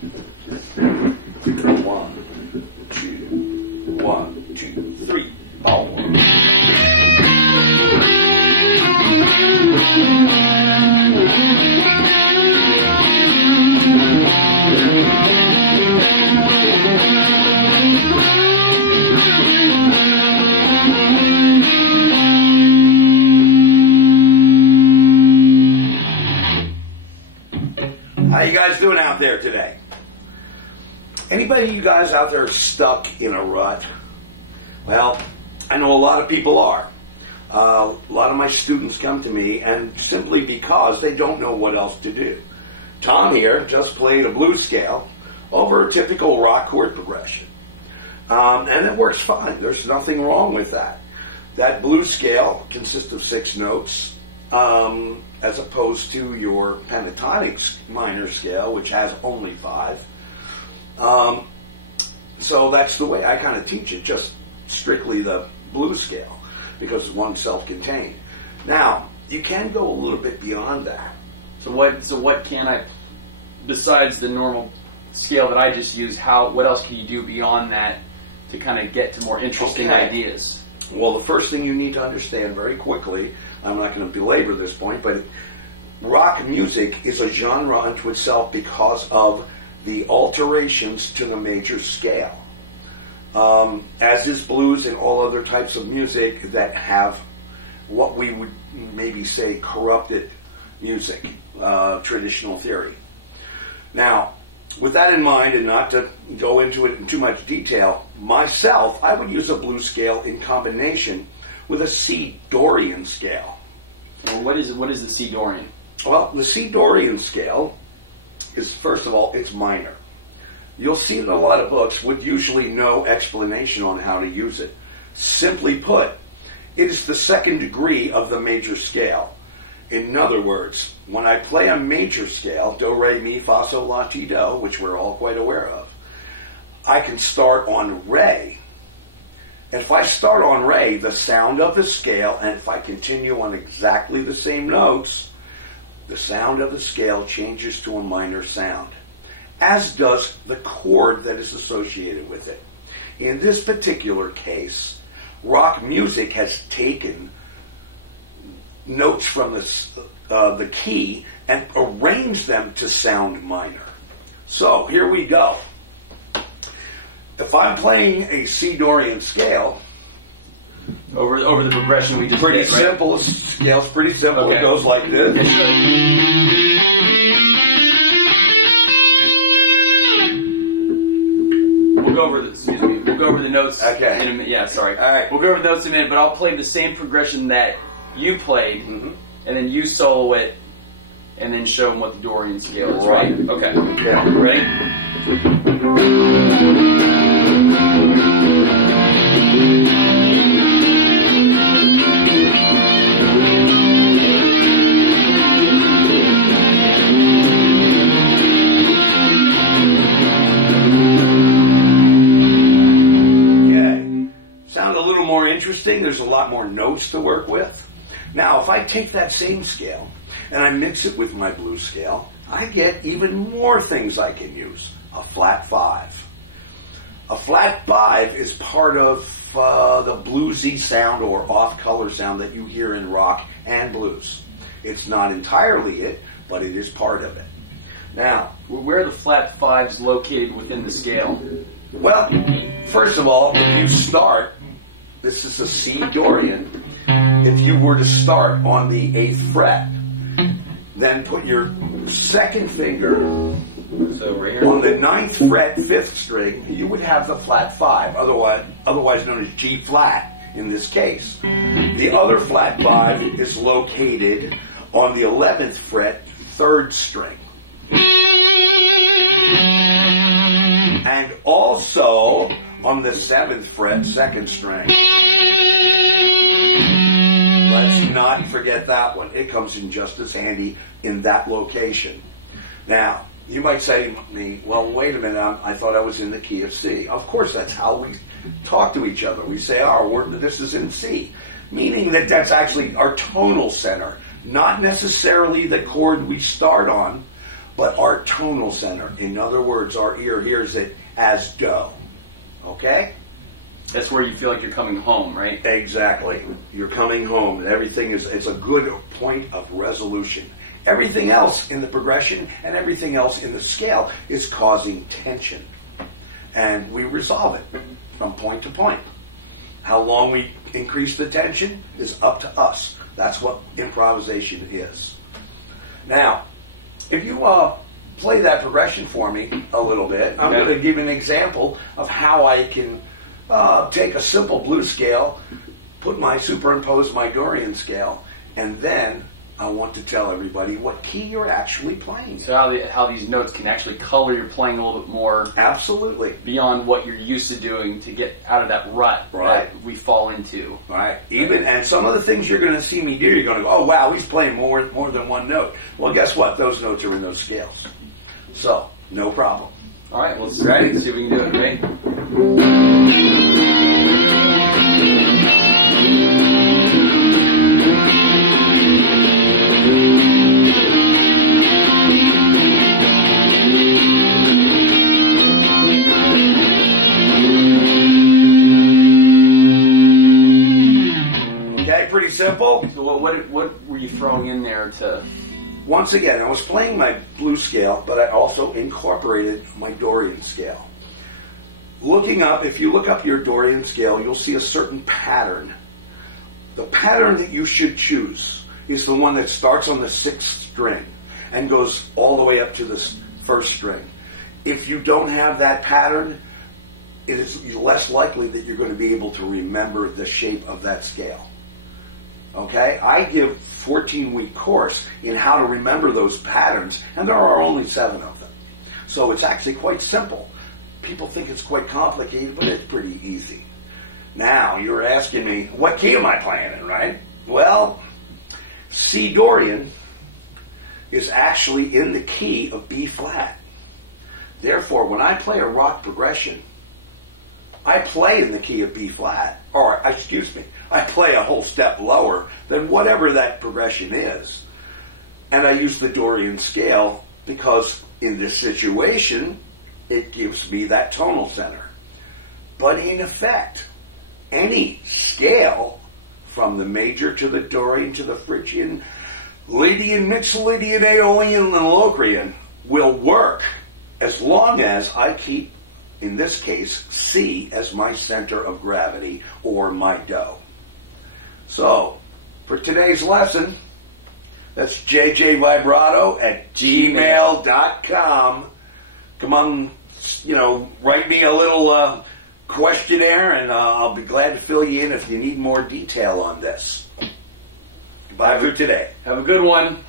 1, 2, 3, 4. How you guys doing out there today? Anybody of you guys out there stuck in a rut? Well, I know a lot of people are. A lot of my students come to me, and simply because they don't know what else to do. Tom here just played a blues scale over a typical rock chord progression. And it works fine. There's nothing wrong with that. That blues scale consists of 6 notes, as opposed to your pentatonic minor scale, which has only 5. So that's the way I kind of teach it, just strictly the blues scale, because it's one self-contained. Now, you can go a little bit beyond that. So what can I, besides the normal scale that I just use, what else can you do beyond that to kind of get to more interesting ideas? Well, the first thing you need to understand very quickly, I'm not going to belabor this point, but rock music is a genre unto itself because of the alterations to the major scale. As is blues and all other types of music that have what we would maybe say corrupted music, traditional theory. Now, with that in mind, and not to go into it in too much detail, myself, I would use a blues scale in combination with a C Dorian scale. Well, what is the C Dorian? Well, the C Dorian scale is, first of all, it's minor. You'll see in a lot of books with usually no explanation on how to use it. Simply put, it is the second degree of the major scale. In other words, when I play a major scale, do, re, mi, fa, sol, la, ti, do, which we're all quite aware of, I can start on re. And if I start on re, the sound of the scale, and if I continue on exactly the same notes, the sound of the scale changes to a minor sound, as does the chord that is associated with it. In this particular case, rock music has taken notes from the key and arranged them to sound minor. So, here we go. If I'm playing a C Dorian scale, over the progression we just pretty did, right? simple. Scale's pretty simple. Okay. It goes like this. We'll go over the notes Okay. in a minute. Yeah, sorry. All right. We'll go over the notes in a minute, but I'll play the same progression that you played, and then you solo it, and then show them what the Dorian scale is, right? Okay. Yeah. Ready? Interesting. There's a lot more notes to work with. Now, if I take that same scale and I mix it with my blues scale, I get even more things I can use. A flat 5. A flat 5 is part of the bluesy sound or off-color sound that you hear in rock and blues. It's not entirely it, but it is part of it. Now, where are the flat 5s located within the scale? Well, first of all, if you start, this is a C Dorian. If you were to start on the 8th fret, then put your second finger right here on the 9th fret, 5th string, you would have the flat 5, otherwise known as G flat in this case. The other flat 5 is located on the 11th fret, 3rd string. And also on the 7th fret, 2nd string. Let's not forget that one. It comes in just as handy in that location. Now, you might say to me, well, wait a minute, I thought I was in the key of C. Of course, that's how we talk to each other. We say, this is in C. Meaning that that's actually our tonal center. Not necessarily the chord we start on, but our tonal center. In other words, our ear hears it as do. Okay? That's where you feel like you're coming home, right? Exactly. You're coming home, and everything it's a good point of resolution. Everything else in the progression and everything else in the scale is causing tension. And we resolve it from point to point. How long we increase the tension is up to us. That's what improvisation is. Now, if you play that progression for me a little bit, I'm going to give an example of how I can take a simple blues scale, superimpose my Dorian scale, and then I want to tell everybody what key you're actually playing. So how these notes can actually color your playing a little bit more. Absolutely. Beyond what you're used to doing to get out of that rut that we fall into. Right. And some of the things you're going to see me do, you're going to go, oh wow, he's playing more than one note. Well, guess what? Those notes are in those scales. So, no problem. All right, well, let's try it and see if we can do it, right? Pretty simple. So what were you throwing in there to... Once again, I was playing my blues scale, but I also incorporated my Dorian scale. If you look up your Dorian scale, you'll see a certain pattern. The pattern that you should choose is the one that starts on the 6th string and goes all the way up to the 1st string. If you don't have that pattern, it is less likely that you're going to be able to remember the shape of that scale. Okay, I give 14-week course in how to remember those patterns, and there are only 7 of them. So it's actually quite simple. People think it's quite complicated, but it's pretty easy. Now, you're asking me, what key am I playing in, right? Well, C Dorian is actually in the key of B flat. Therefore, when I play a rock progression, I play in the key of B flat, I play a whole step lower than whatever that progression is. And I use the Dorian scale because in this situation, it gives me that tonal center. But in effect, any scale from the major to the Dorian to the Phrygian, Lydian, Mixolydian, Aeolian, and Locrian will work as long as I keep, in this case, C as my center of gravity or my do. So, for today's lesson, that's jjvibrato@gmail.com. Come on, write me a little questionnaire, and I'll be glad to fill you in if you need more detail on this. Goodbye for today. Have a good one.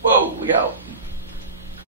Whoa, we out.